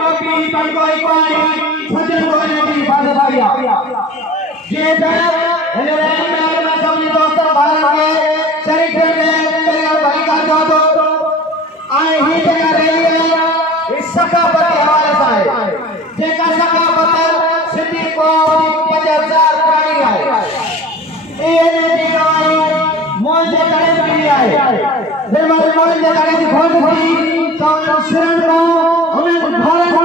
टोपी तनको इक्वाली सजन को ने दी हिफाजत किया जे हिन रैली में मैं सभी दोस्त भाई के शरीक में मेरे भाई का जो आए ही जगह रैली है इस सकाफत के हवाले से जेका सकाफत सिंधी को 5000 पुरानी है ये ने दी गवाही मोजे करे मिली है निर्मल मोजे करे दी खोज थी तो शरण को उन्हें घरे को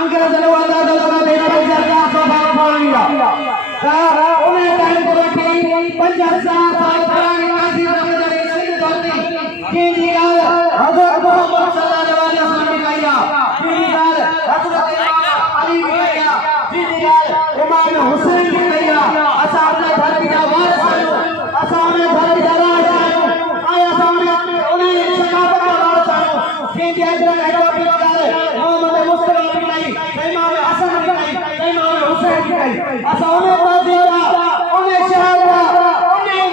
अंग्रेज वाला दलगा दे 5000 पुरानी है उन्हें टाइम को रखी 5000 साल पुरानी काशी नगरी सिंध धरती की निगाह हजरत मोहम्मद सल्लल्लाहु अलैहि वसल्लम की गया की निगाह हजरत अली की गया की निगाह इमाम हुसैन की गया असा अपने धरती का वारिस आयो असा अपने धरती का राज आयो आया सामने उन्हें सकाफत का वारिस आयो की हजरत टोपी लगाए मोहम्मद मुस्तफा की गई इमाम हसन की गई इमाम हुसैन की गई असा उन्हें ताज़िया उन्हें शहादा उन्हें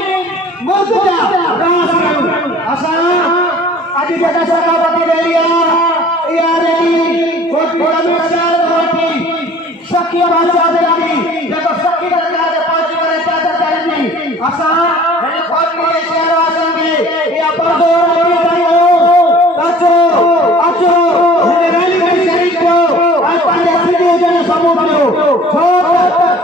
मुर्तजा राज आयो असा आज जेका सकाफती रैली या रैली कोटि अमिशार कोटि सखी भाषा दे दी जेको सखी दरगाह दे पहुंची करे चादर चाहंदी असा हिन कोटि जे शहर वासन के या पर्दो रखी कयो अचो अचो हिन रैली में शरीक थियो ऐं पंहिंजे सिंधी जन समूह कयो छो त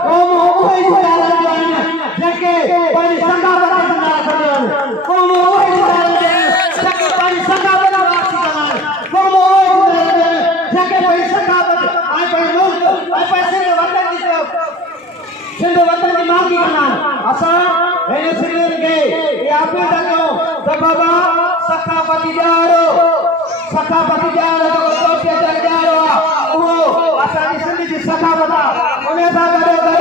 क़ौम उहे ई ॻाल्हाईंदियूं आहिनि जेके पंहिंजी सकाफत खे न रखंदियूं आहिनि क़ौम उहे ई ॻाल्हाईंदियूं आहिनि जेके पंहिंजी सकाफत खे वापसी कंदा आहिनि क़ौम उहे ई ॻाल्हाईंदियूं आहिनि जेके पंहिंजी सकाफत ऐं पंहिंजे मुल्क ऐं पंहिंजे सिंध वतन जी मांगी कंदा आहिनि असां हिन सिंधियुनि खे इहा अपील था कयूं त बाबा सकाफती ॼाणो जेको टोपीअ ते ॼाणो आहे उहो असांजी सिंध जी सकाफत आहे उन सां गॾोगॾु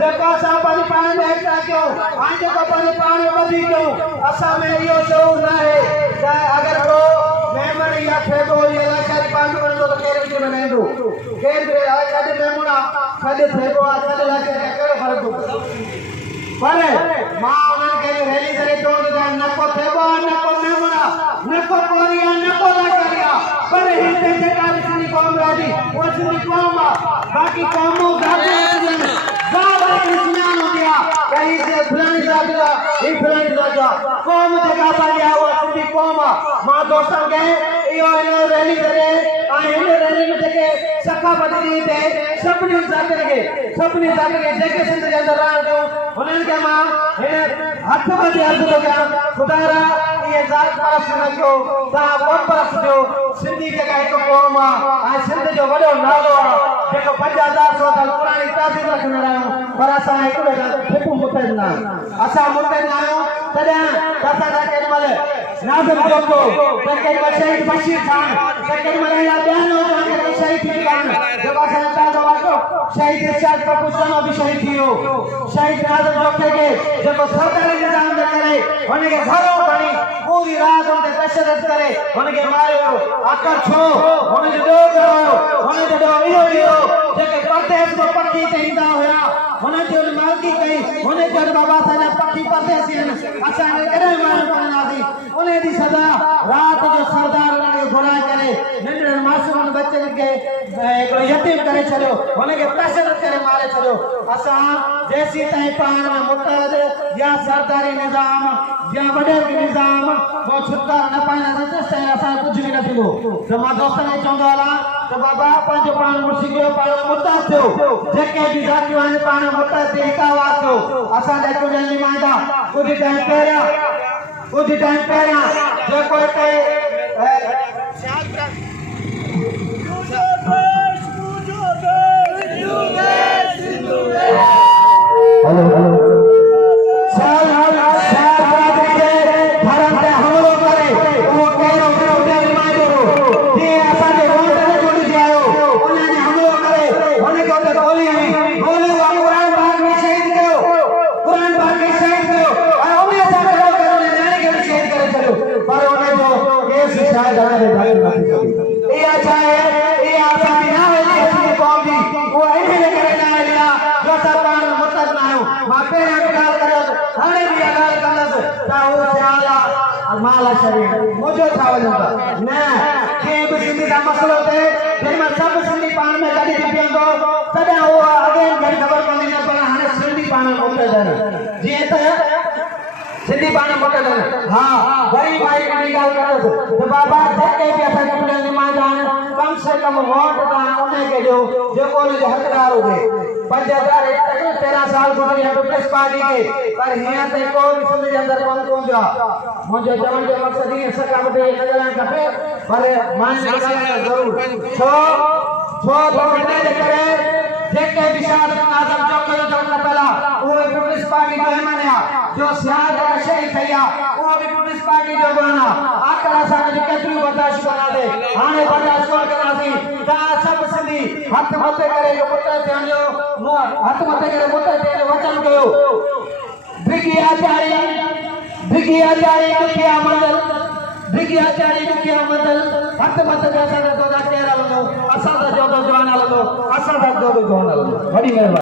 जेको असां पंहिंजी पाण में एकता कयूं ऐं जेको पंहिंजे पाण में ॿधी कयूं असां में इहो शऊर न आहे त अगरि को महिमान या फेगो या लाचारी पाण वणंदो त केरु बि मनाईंदो केरु बि अॼु महिमान आहे कॾहिं फेगो आहे कॾहिं लाचारी आहे कहिड़ो फ़र्क़ु पर मां उन्हनि खे रैली करे चवणु थो चाहियां न को फेगो आहे न को महिमान आहे न को कोरी आहे न को लाचारी आहे पर हिते जेका बि सिंधी क़ौम रहंदी उहा सिंधी क़ौम आहे बाक़ी क़ौमूं ज़ातियूं हूंदियूं आहिनि सुञाण हूंदी आहे त हीअ फलाणी ज़ात आहे हीअ फलाणी ज़ात आहे क़ौम जेका असांजी आहे उहा सिंधी क़ौम आहे मां दोस्तनि खे इहो हिन रैली करे ऐं हिन रैली में जेके सकाफत जी हिते सभिनी ज़ातियुनि खे जेके सिंध जे अंदरि रहनि थियूं उन्हनि खे मां हिन हथ ॿधी अर्ज़ु थो कयां ख़ुदा इहे ज़ात परस्त न कयो तव्हां क़ौम परस्त थियो सिंधी जेका हिकु क़ौम आहे ऐं सिंध जो वॾो नालो आहे जेको 5000 साल पुराणी ताज़ीम रखंदा आहियूं पर असां हिक ॿिए खां फिकूं मुतहिद न आहियूं असां मुतहिद न आहियूं तॾहिं त असांजा केॾीमहिल नाज़िम जोको त केॾीमहिल शहीद बशीर ख़ान त केॾीमहिल अहिड़ा ॿिया नौजवान जेके शहीद थी विया आहिनि जेको असांजो ताज़ो वाक़ियो शहीद इर्शाद पप्पू सानो बि शहीद थी वियो शहीद नाज़िम जोके खे जेको सरकारी निज़ाम जे करे हुनखे घरों खणी पूरी राति हुन ते तशदुद करे हुनखे मारियो आख़िर छो हुनजो ॾोह कयो हुनजो ॾोह इहो इहो जेके परदेस में पखी ते ईंदा हुया हुनजी हुन मालिकी कई हुनखे चयो बाबा असांजा पखी परदेसी आहिनि असां हिन एॾा माण्हू कंदासीं उन जी सज़ा राति जो सरदार हुनखे घुराए करे नंढड़नि मासूमनि बचनि खे हिकिड़ो यतीम करे छॾियो हुनखे तशदुद करे मारे छॾियो असां जेसीं ताईं पाण में मुतहद या सरदारी निज़ाम या वॾेरी निज़ाम को छुटकारो न पाईंदासीं तेसिताईं असांजो कुझु बि न थींदो त मां दोस्तनि खे चवंदो हलां त बाबा पंहिंजो पाण मुर्शी कयो पाण मुतहद थियो जेके बि ज़ातियूं आहिनि पाण मुतहद थी हिक आवाज़ थियो असांजा कुझु नुमाइंदा कुझु टाइम पहिरियां जेको हिते हेलो लاشاري मुझे छा वञो था न जीअं बि सिंधी का मसलो थिए जंहिंमें सभु सिंधी पाण में गॾिजी बीहंदो तॾहिं उहो अॻियां घणी ख़बर पवंदी न पर हाणे सिंधी पाण मुतदन जीअं त सिंधी पाण मुतदन हा वरी भाई हिकिड़ी ॻाल्हि कंदुसि त बाबा जेके बि असांखे पुॼा निमाइंदा कम से कम वोट तव्हां उनखे ॾियो जेको उनजो हक़दार हुजे 5013 साल गुज़री पीपल्स पार्टी के पर हीअं त को बि सिंध जे अंदरि कोन पहुंचो आहे मुंहिंजो चवण जो मक़सदु ईअं ثقافتي न ॻाल्हाइणु खपे पर मां ज़रूरु छो त हिन जे करे जेके बि शहादत आज़म चौक जो चवण पहिला उहे पीपल्स पार्टी जो हिमन आहे जो शहादत शहीद थी आहे उहो बि पीपल्स पार्टी जो गुण आहे आख़िर असांखे केतिरियूं बर्दाश्त कंदासीं हाणे बर्दाश्त कोन कंदासीं तव्हां सभु सिंधी हथ मथे करे पुट थियण जो हथ मथे करे पुट थियण जो वचन कयो भिगी आचारी दुखिया मंदर भिगी आचारी दुखिया मंदर हथ मथे करे असां जो केरु हलंदो असां जो जवान हलंदो असां जो जवान हलंदो वॾी महिरबानी।